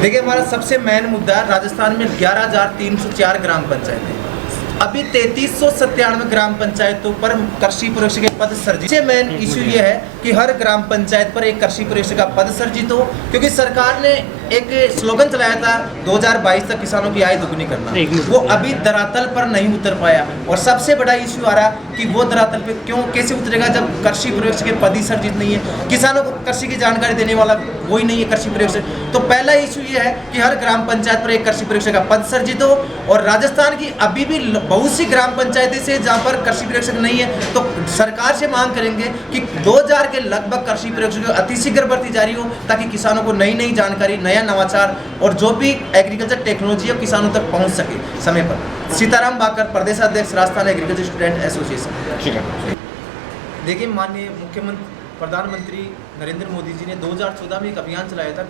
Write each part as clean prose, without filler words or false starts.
देखिए, हमारा सबसे मेन मुद्दा राजस्थान में 11,304 ग्राम पंचायत है। अभी 3397 ग्राम पंचायतों पर कृषि प्रेक्षक के पद सृजित। सबसे मेन इशू ये है कि हर ग्राम पंचायत पर एक कृषि प्रेक्षक का पद सृजित हो, क्योंकि सरकार ने एक स्लोगन चलाया था 2022 तक किसानों की आय दुगनी करना, वो अभी धरातल पर नहीं उतर पाया। और सबसे बड़ा इशू आ रहा कि वो धरातल पे कैसे उतरेगा जब कृषि प्रेक्षक के पद ही सृजित नहीं है, किसानों को कृषि की जानकारी देने वाला वही नहीं है कृषि प्रेक्षक। तो पहला इशू ये है कि हर ग्राम पंचायत पर एक कृषि प्रेक्षक का पद सृजित हो। और राजस्थान की अभी भी बहुत सी ग्राम पंचायतें से जहाँ पर कृषि प्रेक्षक नहीं है, तो सरकार से मांग करेंगे कि 2000 के लगभग कृषि प्रेक्षक अतिशीघ्र भर्ती जारी हो, ताकि किसानों को नई नई जानकारी, नया नवाचार और जो भी एग्रीकल्चर टेक्नोलॉजी है किसानों तक पहुँच सके समय पर। सीताराम बाकर, प्रदेशाध्यक्ष राजस्थान एग्रीकल्चर स्टूडेंट एसोसिएशन। ठीक है। देखिए, माननीय मुख्यमंत्री प्रधानमंत्री नरेंद्र मोदी जी ने 2014 में एक अभियान चलाया था,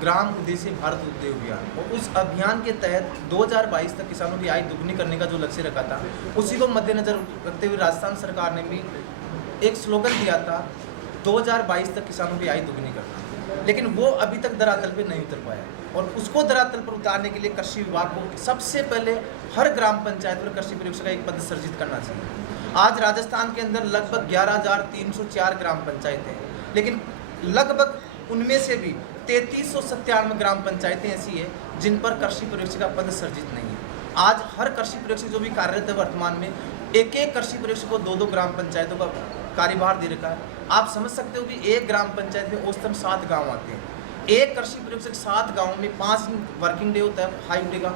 ग्राम उद्देश्य भारत उद्योग अभियान। और उस अभियान के तहत 2022 तक किसानों की आय दुगनी करने का जो लक्ष्य रखा था, उसी को मद्देनजर रखते हुए राजस्थान सरकार ने भी एक स्लोगन दिया था 2022 तक किसानों की आय दुगनी करना। लेकिन वो अभी तक धरातल पे नहीं उतर पाया, और उसको धरातल पर उतारने के लिए कृषि विभाग को सबसे पहले हर ग्राम पंचायत पर कृषि प्रेक्षक का एक पद सृजित करना चाहिए। आज राजस्थान के अंदर लगभग 11,304 ग्राम पंचायतें हैं, लेकिन लगभग उनमें से भी 3397 ग्राम पंचायतें ऐसी है जिन पर कृषि प्रेक्षक का पद सृजित नहीं है। आज हर कृषि प्रेक्षक जो भी कार्यरत है वर्तमान में, एक एक कृषि प्रेक्षक को 2-2 ग्राम पंचायतों का कार्यभार दे रखा है। आप समझ सकते हो कि एक ग्राम पंचायत में औसतन 7 गाँव आते हैं। एक कृषि प्रेक्षक 7 गाँव में 5 वर्किंग डे होता है, 5 डे का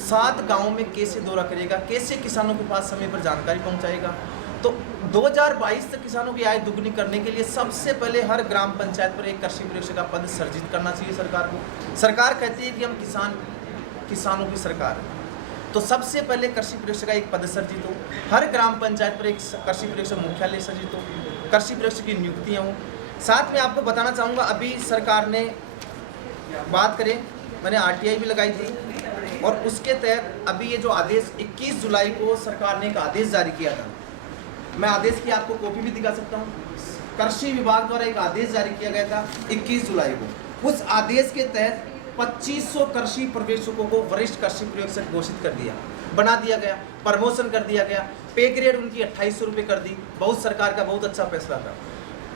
7 गाँव में कैसे दौरा करेगा, कैसे किसानों के पास समय पर जानकारी पहुंचाएगा। तो 2022 तक किसानों की आय दुगनी करने के लिए सबसे पहले हर ग्राम पंचायत पर एक कृषि प्रेक्षक का पद सृजित करना चाहिए सरकार को। सरकार कहती है कि हम किसानों की सरकार है, तो सबसे पहले कृषि प्रेक्षक का एक पद सृजित हो, हर ग्राम पंचायत पर एक कृषि प्रेक्षक मुख्यालय सृजित हो, कृषि प्रेक्षक की नियुक्तियाँ हों। साथ में आपको बताना चाहूँगा, अभी सरकार ने बात करें, मैंने RTI भी लगाई थी, और उसके तहत अभी ये जो आदेश 21 जुलाई को सरकार ने एक आदेश जारी किया था। मैं आदेश की आपको कॉपी भी दिखा सकता हूँ। कृषि विभाग द्वारा एक आदेश जारी किया गया था 21 जुलाई को। उस आदेश के तहत 2500 कृषि पर्यवेक्षकों को वरिष्ठ कृषि पर्यवेक्षक घोषित कर दिया, बना दिया गया, प्रमोशन कर दिया गया, पे ग्रेड उनकी 2800 रुपये कर दी। बहुत सरकार का बहुत अच्छा फैसला था।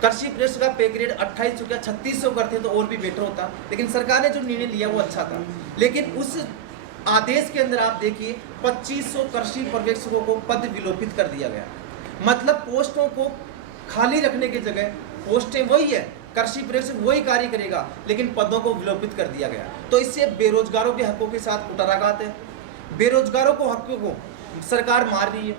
कृषि प्रेक्षक का पे ग्रेड 2800 क्या 3600 करते तो और भी बेटर होता, लेकिन सरकार ने जो निर्णय लिया वो अच्छा था। लेकिन उस आदेश के अंदर आप देखिए 2500 कृषि पर्यवेक्षकों को पद विलोपित कर दिया गया। मतलब पोस्टों को खाली रखने की जगह पोस्टें वही है, कृषि प्रेक्षक वही कार्य करेगा, लेकिन पदों को विलोपित कर दिया गया। तो इससे बेरोजगारों के हकों के साथ कुटाराघात है, बेरोजगारों को हकों को सरकार मार रही है।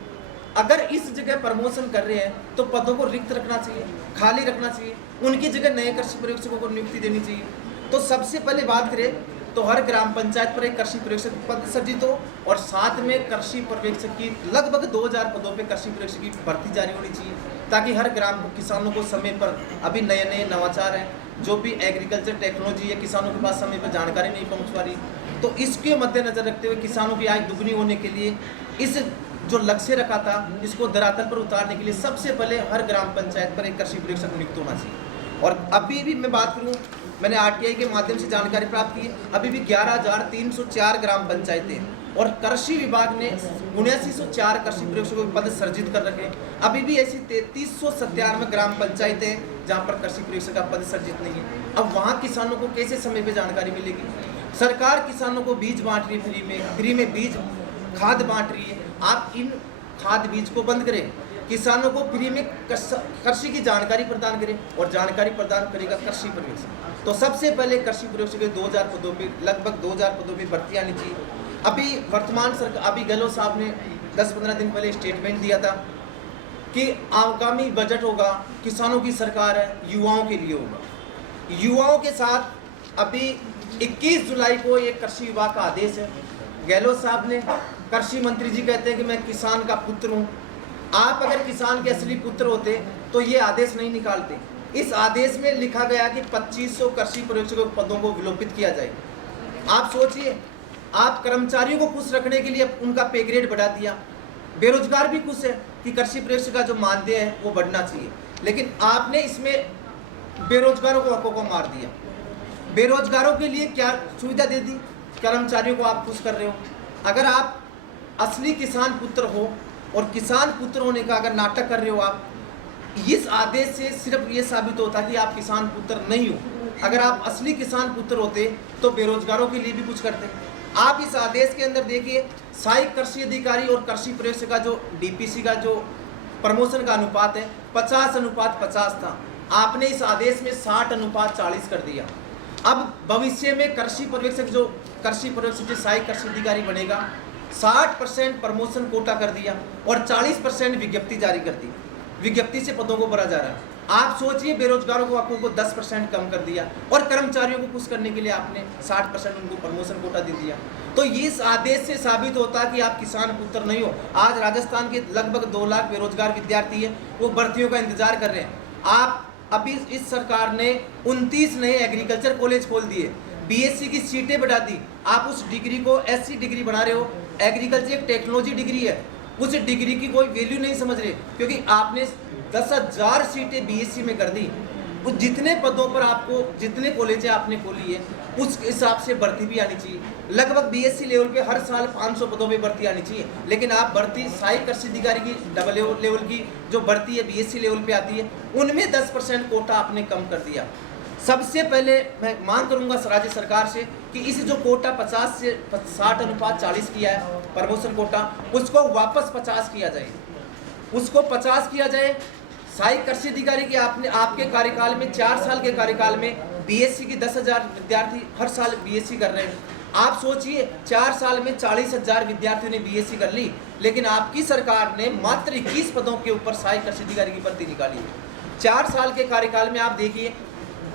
अगर इस जगह प्रमोशन कर रहे हैं तो पदों को रिक्त रखना चाहिए, खाली रखना चाहिए, उनकी जगह नए कृषि पर्यवेक्षकों को नियुक्ति देनी चाहिए। तो सबसे पहले बात करें तो हर ग्राम पंचायत पर एक कृषि पर्यवेक्षक पद सृजित हो, और साथ में कृषि पर्यवेक्षक की लगभग 2000 पदों पे कृषि पर्यवेक्षक की भर्ती जारी होनी चाहिए, ताकि हर ग्राम किसानों को समय पर, अभी नए नए नवाचार हैं, जो भी एग्रीकल्चर टेक्नोलॉजी है किसानों के पास समय पर जानकारी नहीं पहुँच पा रही, तो इसके मद्देनजर रखते हुए किसानों की आय दुगनी होने के लिए इस जो लक्ष्य रखा था, इसको धरातल पर उतारने के लिए सबसे पहले हर ग्राम पंचायत पर एक कृषि पर्यवेक्षक नियुक्त होना चाहिए। और अभी भी मैं बात करूं, मैंने RTI के माध्यम से जानकारी प्राप्त की, अभी भी 11,304 ग्राम पंचायतें, और कृषि विभाग ने 7904 कृषि पर्यवेक्षकों के पद सृजित कर रखे। अभी भी ऐसी 3397 ग्राम पंचायतें जहाँ पर कृषि पर्यवेक्षक का पद सृजित नहीं है। अब वहाँ किसानों को कैसे समय पर जानकारी मिलेगी? सरकार किसानों को बीज बांट रही है, फ्री में बीज खाद बांट रही है। आप इन खाद बीज को बंद करें, किसानों को फ्री में कृषि की जानकारी प्रदान करें, और जानकारी प्रदान करेगा कृषि पर्यवेक्षक। तो सबसे पहले कृषि पर्यवेक्षक के 2000 पदों पे, लगभग 2000 पदों पे भर्ती आनी चाहिए। अभी वर्तमान सरकार, अभी गहलोत साहब ने 10-15 दिन पहले स्टेटमेंट दिया था कि आगामी बजट होगा, किसानों की सरकार है, युवाओं के लिए होगा। युवाओं के साथ अभी 21 जुलाई को एक कृषि विभाग का आदेश है। गहलोत साहब ने, कृषि मंत्री जी कहते हैं कि मैं किसान का पुत्र हूँ। आप अगर किसान के असली पुत्र होते तो ये आदेश नहीं निकालते। इस आदेश में लिखा गया कि 2500 कृषि पर्यवेक्षकों पदों को विलोपित किया जाए। आप सोचिए, आप कर्मचारियों को खुश रखने के लिए उनका पे ग्रेड बढ़ा दिया, बेरोजगार भी खुश है कि कृषि पर्यवेक्षक का जो मानदेय है वो बढ़ना चाहिए, लेकिन आपने इसमें बेरोजगारों को हकों को मार दिया। बेरोजगारों के लिए क्या सुविधा दे दी, कर्मचारियों को आप खुश कर रहे हो। अगर आप असली किसान पुत्र हो और किसान पुत्र होने का अगर नाटक कर रहे हो आप, इस आदेश से सिर्फ ये साबित होता कि आप किसान पुत्र नहीं हो। अगर आप असली किसान पुत्र होते तो बेरोजगारों के लिए भी कुछ करते। आप इस आदेश के अंदर देखिए, सहायक कृषि अधिकारी और कृषि पर्यवेक्षक का जो डीपीसी का जो प्रमोशन का अनुपात है 50:50 था, आपने इस आदेश में 60:40 कर दिया। अब भविष्य में कृषि पर्यवेक्षक जो सहायक कृषि अधिकारी बनेगा 60% प्रमोशन कोटा कर दिया और 40% विज्ञप्ति जारी कर दी। विज्ञप्ति से पदों को भरा जा रहा है। आप सोचिए, बेरोजगारों को आपको 10% कम कर दिया और कर्मचारियों को खुश करने के लिए आपने 60% उनको प्रमोशन कोटा दे दिया। तो इस आदेश से साबित होता कि आप किसान पुत्र नहीं हो। आज राजस्थान के लगभग 2 लाख बेरोजगार विद्यार्थी हैं, वो भर्तियों का इंतजार कर रहे हैं। आप अभी इस सरकार ने 29 नए एग्रीकल्चर कॉलेज खोल दिए, बीएससी की सीटें बढ़ा दी। आप उस डिग्री को एससी डिग्री बना रहे हो। एग्रीकल्चर एक टेक्नोलॉजी डिग्री है, उस डिग्री की कोई वैल्यू नहीं समझ रहे, क्योंकि आपने 10,000 सीटें बीएससी में कर दी। उस जितने पदों पर आपको जितने कॉलेजें आपने खोली है उस हिसाब से भर्ती भी आनी चाहिए। लगभग बीएससी लेवल पे हर साल 500 पदों पे भर्ती आनी चाहिए, लेकिन आप भर्ती सहायक कृषि अधिकारी की डबल लेवल की जो भर्ती है बीएससी लेवल पे आती है, उनमें 10% कोटा आपने कम कर दिया। सबसे पहले मैं मांग करूंगा राज्य सरकार से कि इस जो कोटा 50 से 60:40 किया है प्रमोशन कोटा, उसको वापस 50 किया जाए, उसको 50 किया जाए। सहायक कृषि अधिकारी की आपके कार्यकाल में 4 साल के कार्यकाल में बीएससी की 10,000 विद्यार्थी हर साल बीएससी कर रहे हैं। आप सोचिए 4 साल में 40,000 विद्यार्थियों ने बीएससी कर ली, लेकिन आपकी सरकार ने मात्र 21 पदों के ऊपर सहायक कृषि अधिकारी की भर्ती निकाली है। 4 साल के कार्यकाल में आप देखिए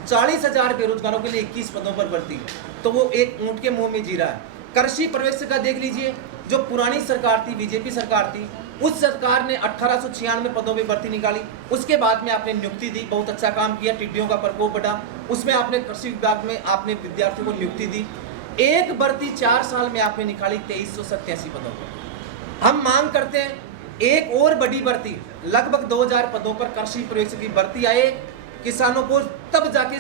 40,000 बेरोजगारों के लिए 21 पदों पर भर्ती, तो वो एक ऊंट के मुंह में जी रहा है। कृषि पर्यवेक्षक का देख लीजिए, जो पुरानी सरकार थी, बीजेपी सरकार थी, उस सरकार ने 1896 पदों में भर्ती निकाली। उसके बाद में आपने नियुक्ति दी, बहुत अच्छा काम किया, टिड्डियों का प्रकोप बढ़ा, उसमें आपने कृषि विभाग में आपने विद्यार्थियों को नियुक्ति दी। एक भर्ती 4 साल में आपने निकाली 2387 पदों पर। हम मांग करते हैं एक और बड़ी भर्ती, लगभग 2000 पदों पर कृषि पर्यवेक्षक की भर्ती आए। किसानों को तब जाके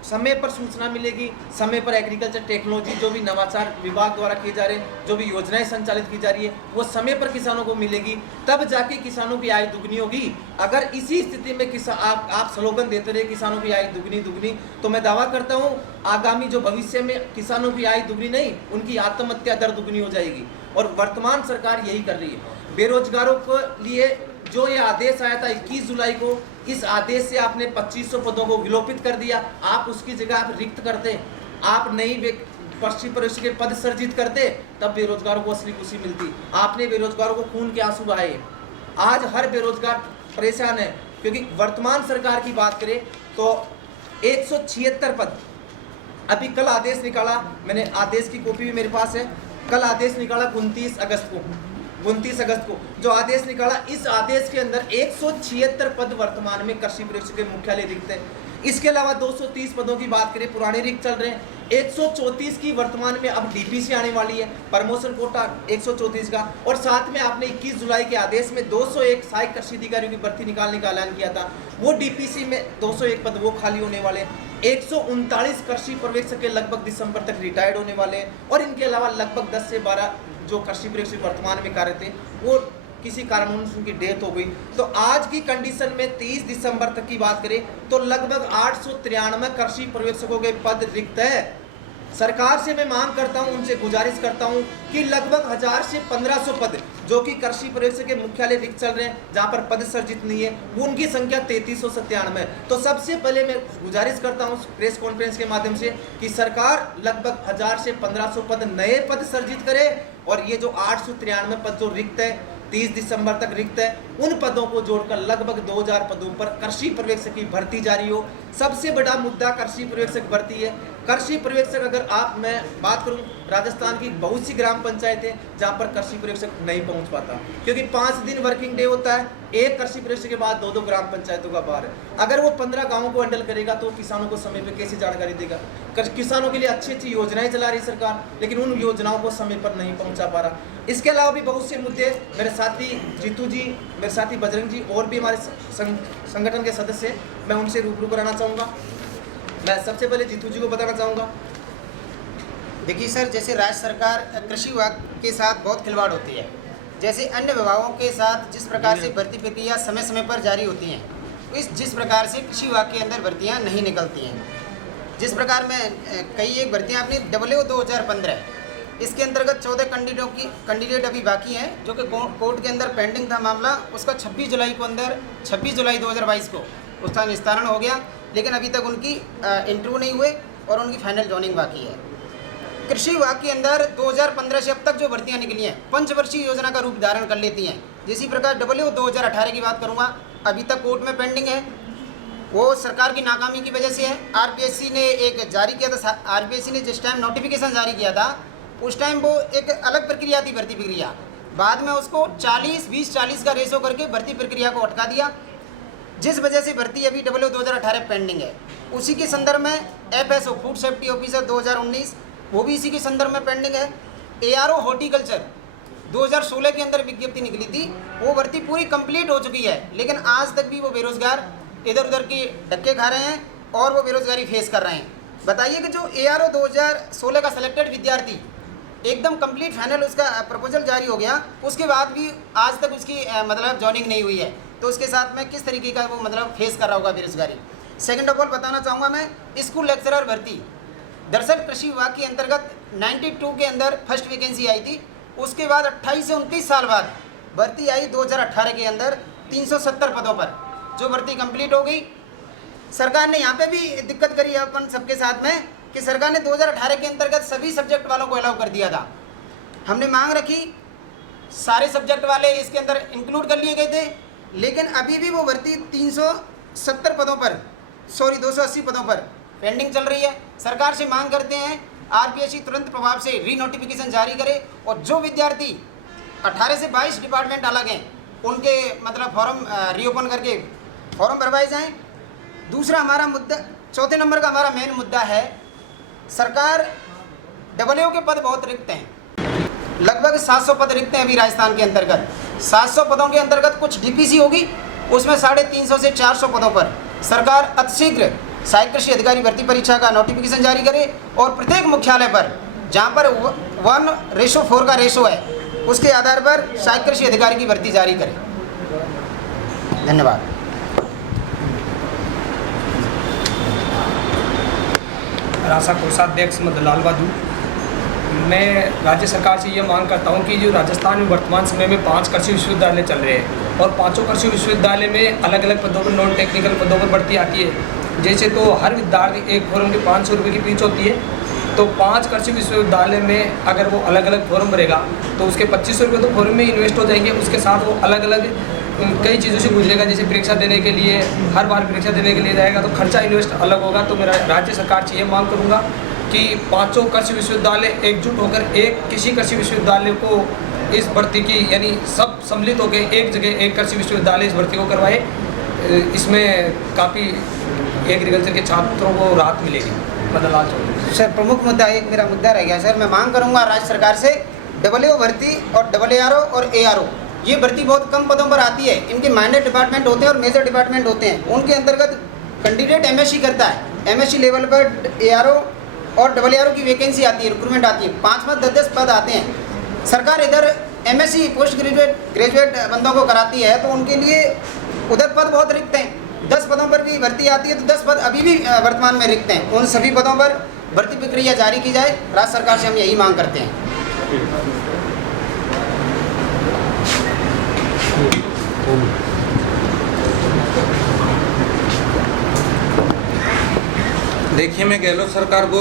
समय पर सूचना मिलेगी, समय पर एग्रीकल्चर टेक्नोलॉजी जो भी नवाचार विभाग द्वारा किए जा रहे हैं, जो भी योजनाएं संचालित की जा रही है, वो समय पर किसानों को मिलेगी, तब जाके किसानों की आय दुगनी होगी। अगर इसी स्थिति में आप स्लोगन देते रहे किसानों की आय दुगनी दुगनी, तो मैं दावा करता हूँ आगामी जो भविष्य में किसानों की आय दुगनी नहीं, उनकी आत्महत्या दर दुगनी हो जाएगी। और वर्तमान सरकार यही कर रही है। बेरोजगारों के लिए जो ये आदेश आया था 21 जुलाई को, इस आदेश से आपने 2500 पदों को विलोपित कर दिया। आप उसकी जगह आप रिक्त करते, आप नई कृषि पर्यवेक्षक के पद सर्जित करते, तब बेरोजगारों को असली खुशी मिलती। आपने बेरोजगारों को खून के आंसू बहाए। आज हर बेरोजगार परेशान है, क्योंकि वर्तमान सरकार की बात करें तो 176 पद, अभी कल आदेश निकाला, मैंने आदेश की कॉपी भी मेरे पास है, कल आदेश निकाला 29 अगस्त को जो आदेश निकाला, इस आदेश के अंदर 176 पद वर्तमान में कृषि पर्यवेक्षक के मुख्यालय रिक्त है। इसके अलावा 230 पदों की बात करें, पुराने रिक्त चल रहे हैं। 134 की वर्तमान में अब डीपीसी आने वाली है, प्रमोशन कोटा 134 का, और साथ में आपने 21 जुलाई के आदेश में 201 सहायक कृषि अधिकारियों की भर्ती निकालने का ऐलान किया था। वो डीपीसी में 201 पद वो खाली होने वाले हैं। 139 कृषि पर्यवेक्षक के लगभग दिसंबर तक रिटायर्ड होने वाले हैं, और इनके अलावा लगभग 10 से 12 जो कृषि पर्यवेक्षक वर्तमान में कार्य थे वो किसी कारण उनकी डेथ हो गई। तो आज की कंडीशन में 30 दिसंबर तक की बात करें तो लगभग 893 कृषि पर्यवेक्षकों के पद रिक्त है। सरकार से मैं मांग करता हूं, उनसे गुजारिश करता हूं कि लगभग 1000 से 1500 पद जो कि कृषि पर्यवेक्षक के मुख्यालय रिक्त चल रहे हैं, जहां पर पद सर्जित नहीं है, वो उनकी संख्या 3397 है। तो सबसे पहले मैं गुजारिश करता हूं प्रेस कॉन्फ्रेंस के माध्यम से कि सरकार लगभग 1000 से 1500 पद नए पद सर्जित करे, और ये जो 893 पद जो रिक्त है 30 दिसंबर तक रिक्त है, उन पदों को जोड़कर लगभग 2000 पदों पर कृषि पर्यवेक्षक की भर्ती जारी हो। सबसे बड़ा मुद्दा कृषि पर्यवेक्षक भर्ती है। कृषि पर्यवेक्षक अगर मैं बात करूं, राजस्थान की बहुत सी ग्राम पंचायतें जहां पर कृषि पर्यवेक्षक नहीं पहुंच पाता, क्योंकि 5 दिन वर्किंग डे होता है, एक कृषि पर्यवेक्षक के बाद 2-2 ग्राम पंचायतों का बार है। अगर वो 15 गाँवों को हैंडल करेगा तो किसानों को समय पर कैसे जानकारी देगा। किसानों के लिए अच्छी अच्छी योजनाएं चला रही सरकार, लेकिन उन योजनाओं को समय पर नहीं पहुंचा पा रहा। इसके अलावा भी बहुत से मुद्दे, मेरे साथी जीतू जी, मेरे साथी बजरंग जी और भी हमारे संगठन के सदस्य, मैं उनसे रूबरू कराना चाहूँगा। मैं सबसे पहले जीतू जी को बताना चाहूँगा। देखिए सर, जैसे राज्य सरकार कृषि विभाग के साथ बहुत खिलवाड़ होती है, जैसे अन्य विभागों के साथ जिस प्रकार से भर्ती प्रक्रिया समय समय पर जारी होती हैं, जिस प्रकार से कृषि विभाग के अंदर भर्तियां नहीं निकलती हैं। जिस प्रकार में कई एक भर्तियां अपनी WO 2015, इसके अंतर्गत 14 कैंडिडेट अभी बाकी हैं, जो कि कोर्ट के अंदर पेंडिंग था मामला। उसका 26 जुलाई 2022 को उसका निस्तारण हो गया, लेकिन अभी तक उनकी इंटरव्यू नहीं हुए और उनकी फाइनल जॉइनिंग बाकी है। कृषि विभाग के अंदर 2015 से अब तक जो भर्तियां निकली हैं, पंचवर्षीय योजना का रूप धारण कर लेती हैं। इसी प्रकार WO 2018 की बात करूंगा, अभी तक कोर्ट में पेंडिंग है। वो सरकार की नाकामी की वजह से है। RPSC ने एक जारी किया था, RPSC ने जिस टाइम नोटिफिकेशन जारी किया था, उस टाइम वो एक अलग प्रक्रिया थी, भर्ती प्रक्रिया। बाद में उसको 40-20-40 का रेशो करके भर्ती प्रक्रिया को अटका दिया, जिस वजह से भर्ती अभी WO 2018 पेंडिंग है। उसी के संदर्भ में FSO फूड सेफ्टी ऑफिसर 2019, वो भी इसी के संदर्भ में पेंडिंग है। ARO हॉर्टिकल्चर 2016 के अंदर विज्ञप्ति निकली थी, वो भर्ती पूरी कंप्लीट हो चुकी है, लेकिन आज तक भी वो बेरोजगार इधर उधर के धक्के खा रहे हैं और वो बेरोजगारी फेस कर रहे हैं। बताइए कि जो ARO 2016 का सिलेक्टेड विद्यार्थी एकदम कंप्लीट फाइनल उसका प्रपोजल जारी हो गया, उसके बाद भी आज तक उसकी मतलब जॉइनिंग नहीं हुई है, तो उसके साथ में किस तरीके का वो मतलब फेस कर रहा होगा बेरोजगारी। सेकेंड ऑफ ऑल बताना चाहूँगा मैं, स्कूल लेक्चरर भर्ती, दरअसल कृषि विभाग के अंतर्गत 92 के अंदर फर्स्ट वैकेंसी आई थी। उसके बाद 28 से 29 साल बाद भर्ती आई 2018 के अंदर 370 पदों पर, जो भर्ती कंप्लीट हो गई। सरकार ने यहाँ पे भी दिक्कत करी अपन सबके साथ में कि सरकार ने 2018 के अंतर्गत सभी सब्जेक्ट वालों को अलाउ कर दिया था। हमने मांग रखी, सारे सब्जेक्ट वाले इसके अंदर इंक्लूड कर लिए गए थे, लेकिन अभी भी वो भर्ती 280 पदों पर पेंडिंग चल रही है। सरकार से मांग करते हैं RPSC तुरंत प्रभाव से रीनोटिफिकेशन जारी करे और जो विद्यार्थी 18 से 22 डिपार्टमेंट अलग हैं, उनके मतलब फॉर्म रीओपन करके फॉर्म भरवाए जाएं। दूसरा हमारा मुद्दा, चौथे नंबर का हमारा मेन मुद्दा है, सरकार WO के पद बहुत रिक्त हैं, लगभग 700 पद रिक्त हैं अभी राजस्थान के अंतर्गत। 700 पदों के अंतर्गत कुछ DPC होगी, उसमें 350 से 400 पदों पर सरकार अतिशीघ्र सहायक कृषि अधिकारी भर्ती परीक्षा का नोटिफिकेशन जारी करे और प्रत्येक मुख्यालय पर जहां पर 1:4 का रेशो है, उसके आधार पर सहायक कृषि अधिकारी की भर्ती जारी करे। धन्यवाद। रासा कोषाध्यक्ष मदनलाल बहादुर। मैं राज्य सरकार से ये मांग करता हूँ कि जो राजस्थान में वर्तमान समय में 5 कृषि विश्वविद्यालय चल रहे हैं और 5 कृषि विश्वविद्यालय में अलग अलग पदों पर, नॉन टेक्निकल पदों पर भर्ती आती है। जैसे तो हर विद्यार्थी एक फॉर्म की 500 रुपये की फीस होती है, तो 5 कृषि विश्वविद्यालय में अगर वो अलग अलग फॉर्म भरेगा तो उसके 2500 रुपये तो फॉर्म में इन्वेस्ट हो जाएंगे। उसके साथ वो अलग अलग कई चीज़ों से गुजरेगा, जैसे परीक्षा देने के लिए, हर बार परीक्षा देने के लिए जाएगा तो खर्चा इन्वेस्ट अलग होगा। तो मैं राज्य सरकार से ये मांग करूँगा कि 5 कृषि विश्वविद्यालय एकजुट होकर किसी कृषि विश्वविद्यालय को इस भर्ती की, यानी सब सम्मिलित होकर एक जगह एक कृषि विश्वविद्यालय इस भर्ती को करवाए। इसमें काफ़ी एग्रीकल्चर के छात्रों को राहत मिलेगी। मदनलाल चौधरी। सर, प्रमुख मुद्दा एक मेरा मुद्दा रह गया सर, मैं मांग करूंगा राज्य सरकार से WO भर्ती और ARO और ARO, ये भर्ती बहुत कम पदों पर आती है। इनके माइनर डिपार्टमेंट होते हैं और मेजर डिपार्टमेंट होते हैं। उनके अंतर्गत कैंडिडेट MSc करता है, MSc लेवल पर ARO और WRO की वैकेंसी आती है, रिक्रूटमेंट आती है, 5 10 पद आते हैं। सरकार इधर MSc पोस्ट ग्रेजुएट बंदों को कराती है, तो उनके लिए उधर पद बहुत रिक्त हैं। 10 पदों पर भी भर्ती आती है, तो 10 पद अभी भी वर्तमान में रिक्त हैं। उन सभी पदों पर भर्ती प्रक्रिया जारी की जाए, राज्य सरकार से हम यही मांग करते हैं। देखिए, मैं गहलोत सरकार को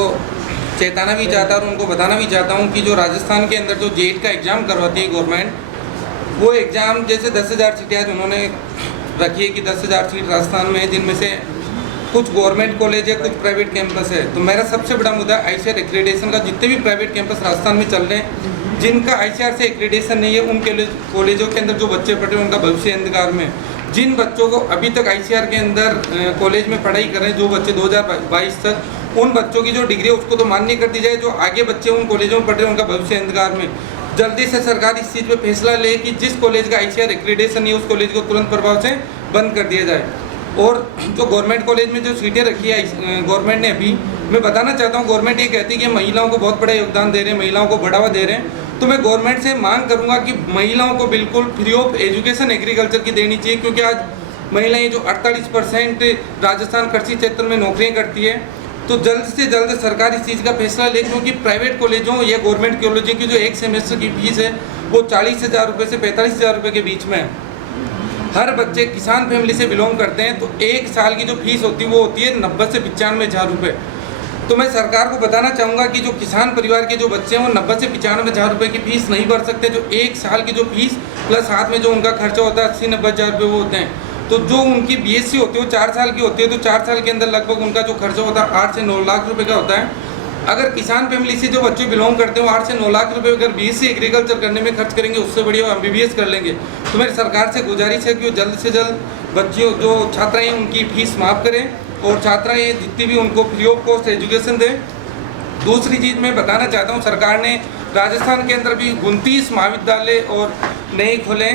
चेताना भी चाहता हूँ और उनको बताना भी चाहता हूँ कि जो राजस्थान के अंदर जो JET का एग्ज़ाम करवाती है गवर्नमेंट, वो एग्ज़ाम जैसे 10,000 सीटें आज उन्होंने रखी है कि 10,000 सीट राजस्थान में है, जिनमें से कुछ गवर्नमेंट कॉलेज है, कुछ प्राइवेट कैंपस है। तो मेरा सबसे बड़ा मुद्दा ICAR एक्रेडिटेशन का। जितने भी प्राइवेट कैंपस राजस्थान में चल रहे हैं, जिनका ICAR से एक्रेडिटेशन नहीं है, उन कॉलेजों के अंदर जो बच्चे पढ़ रहे हैं उनका भविष्य अंधकार में। जिन बच्चों को अभी तक ICAR के अंदर कॉलेज में पढ़ाई कर रहे हैं, जो बच्चे 2022 तक, उन बच्चों की जो डिग्री है उसको तो मान्य कर दी जाए। जो आगे बच्चे उन कॉलेजों में पढ़ रहे हैं उनका भविष्य अंधकार में। जल्दी से सरकार इस चीज़ पे फैसला ले कि जिस कॉलेज का ICAR एक्रेडिटेशन नहीं है, उस कॉलेज को तुरंत प्रभाव से बंद कर दिया जाए। और जो गवर्नमेंट कॉलेज में जो सीटें रखी है गवर्नमेंट ने अभी, मैं बताना चाहता हूँ गवर्नमेंट ये कहती है कि महिलाओं को बहुत बड़ा योगदान दे रहे हैं, महिलाओं को बढ़ावा दे रहे हैं। तो मैं गवर्नमेंट से मांग करूँगा कि महिलाओं को बिल्कुल फ्री ऑफ एजुकेशन एग्रीकल्चर की देनी चाहिए, क्योंकि आज महिलाएं जो 48% राजस्थान कृषि क्षेत्र में नौकरियां करती है, तो जल्द से जल्द सरकार इस चीज़ का फैसला ले, क्योंकि प्राइवेट कॉलेजों या गवर्नमेंट कॉलेजों की जो एक सेमेस्टर की फीस है वो 40,000 रुपये से 45,000 रुपये के बीच में है। हर बच्चे किसान फैमिली से बिलोंग करते हैं, तो एक साल की जो फीस होती है वो होती है 90 से 95,000 रुपये। तो मैं सरकार को बताना चाहूँगा कि जो किसान परिवार के जो बच्चे हैं वो 90 से 95,000 रुपये की फ़ीस नहीं भर सकते। जो एक साल की जो फीस प्लस साथ में जो उनका खर्चा होता है 80-90,000 रुपये वो होते हैं। तो जो उनकी BSc होती है वो 4 साल की होती है, तो 4 साल के अंदर लगभग उनका जो खर्चा होता है 8 से 9 लाख रुपये का होता है। अगर किसान फैमिली से जो बच्चे बिलोंग करते हैं वो 8 से 9 लाख रुपये अगर BSc एग्रीकल्चर करने में खर्च करेंगे, उससे बढ़िया MBBS कर लेंगे। तो मेरी सरकार से गुजारिश है कि वो जल्द से जल्द बच्चियों जो छात्राएँ उनकी फ़ीस माफ़ करें और छात्राएँ जितनी भी उनको फ्री ऑफ कॉस्ट एजुकेशन दें। दूसरी चीज़ मैं बताना चाहता हूँ, सरकार ने राजस्थान के अंदर भी 29 महाविद्यालय और नए खोले।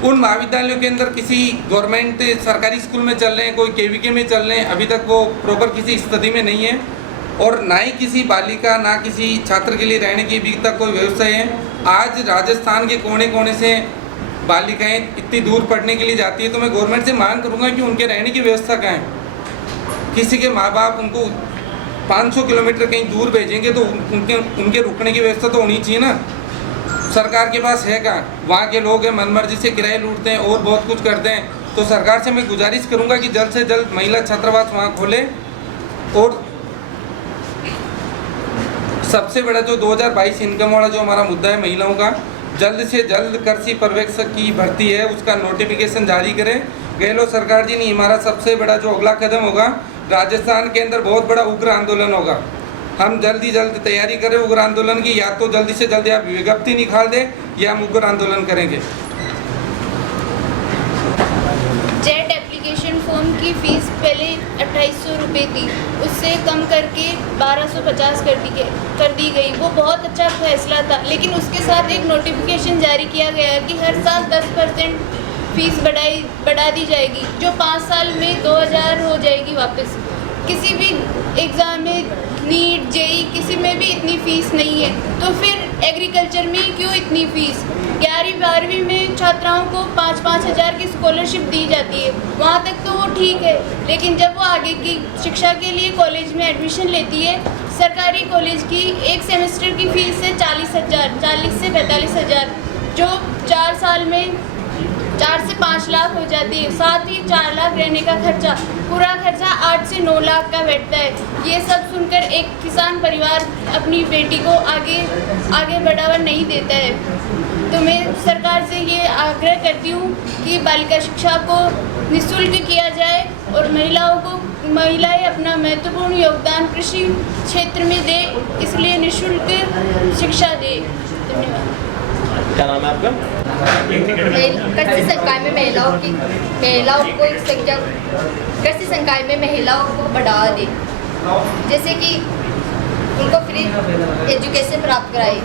उन महाविद्यालयों के अंदर किसी गवर्नमेंट सरकारी स्कूल में चल रहे हैं, कोई KVK में चल रहे हैं, अभी तक वो प्रॉपर किसी स्थिति में नहीं है, और ना ही किसी बालिका ना किसी छात्र के लिए रहने की अभी तक कोई व्यवस्था है। आज राजस्थान के कोने कोने से बालिकाएं इतनी दूर पढ़ने के लिए जाती है, तो मैं गवर्नमेंट से मांग करूँगा कि उनके रहने की व्यवस्था कहाँ है। किसी के माँ बाप उनको 500 किलोमीटर कहीं दूर भेजेंगे तो उनके रुकने की व्यवस्था तो होनी चाहिए ना। सरकार के पास है कहाँ? वहाँ के लोग हैं मनमर्जी से किराए लूटते हैं और बहुत कुछ करते हैं। तो सरकार से मैं गुजारिश करूँगा कि जल्द से जल्द महिला छात्रावास वहाँ खोले, और सबसे बड़ा जो 2022 इनकम वाला जो हमारा मुद्दा है महिलाओं का, जल्द से जल्द कृषि पर्यवेक्षक की भर्ती है उसका नोटिफिकेशन जारी करें। गहलोत सरकार जी नहीं, हमारा सबसे बड़ा जो अगला कदम होगा, राजस्थान के अंदर बहुत बड़ा उग्र आंदोलन होगा। हम जल्दी तैयारी करें उग्र आंदोलन की, या तो जल्दी से जल्दी आप विज्ञप्ति निकाल दें या हम उग्र आंदोलन करेंगे। जेट एप्लीकेशन फॉर्म की फ़ीस पहले 2800 रुपये थी, उससे कम करके 1250 कर दी गई। वो बहुत अच्छा फैसला था, लेकिन उसके साथ एक नोटिफिकेशन जारी किया गया कि हर साल 10% फ़ीस बढ़ा दी जाएगी, जो 5 साल में 2000 हो जाएगी वापस। किसी भी एग्ज़ाम में नीट JEE किसी में भी इतनी फ़ीस नहीं है, तो फिर एग्रीकल्चर में क्यों इतनी फ़ीस? 11वीं 12वीं में छात्राओं को 5-5 हज़ार की स्कॉलरशिप दी जाती है, वहाँ तक तो वो ठीक है, लेकिन जब वो आगे की शिक्षा के लिए कॉलेज में एडमिशन लेती है, सरकारी कॉलेज की एक सेमेस्टर की फ़ीस है 40 से 45 हज़ार, जो 4 साल में 4 से 5 लाख हो जाती है। साथ ही 4 लाख रहने का खर्चा, पूरा खर्चा 8 से 9 लाख का बैठता है। ये सब सुनकर एक किसान परिवार अपनी बेटी को आगे बढ़ावा नहीं देता है। तो मैं सरकार से ये आग्रह करती हूँ कि बालिका शिक्षा को निःशुल्क किया जाए और महिलाएं अपना महत्वपूर्ण योगदान कृषि क्षेत्र में दें, इसलिए निःशुल्क शिक्षा दें। धन्यवाद। क्या नाम है आपका? कृषि संकाय में महिलाओं को संख्या कृषि संकाय में महिलाओं को बढ़ावा दे, जैसे कि उनको फ्री एजुकेशन प्राप्त कराए,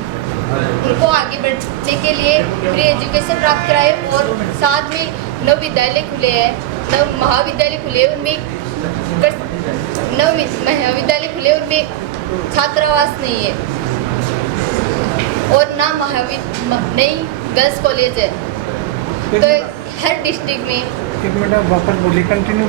उनको आगे बढ़ने के लिए फ्री एजुकेशन प्राप्त कराए, और साथ में 9 विद्यालय खुले हैं, 9 महाविद्यालय खुले, उनमें 9 महाविद्यालय खुले, उनमें छात्रावास नहीं है, और ना नई गर्ल्स कॉलेज है। तो हर डिस्ट्रिक्ट में एक मिनट आप वापस बोलिए, कंटिन्यू।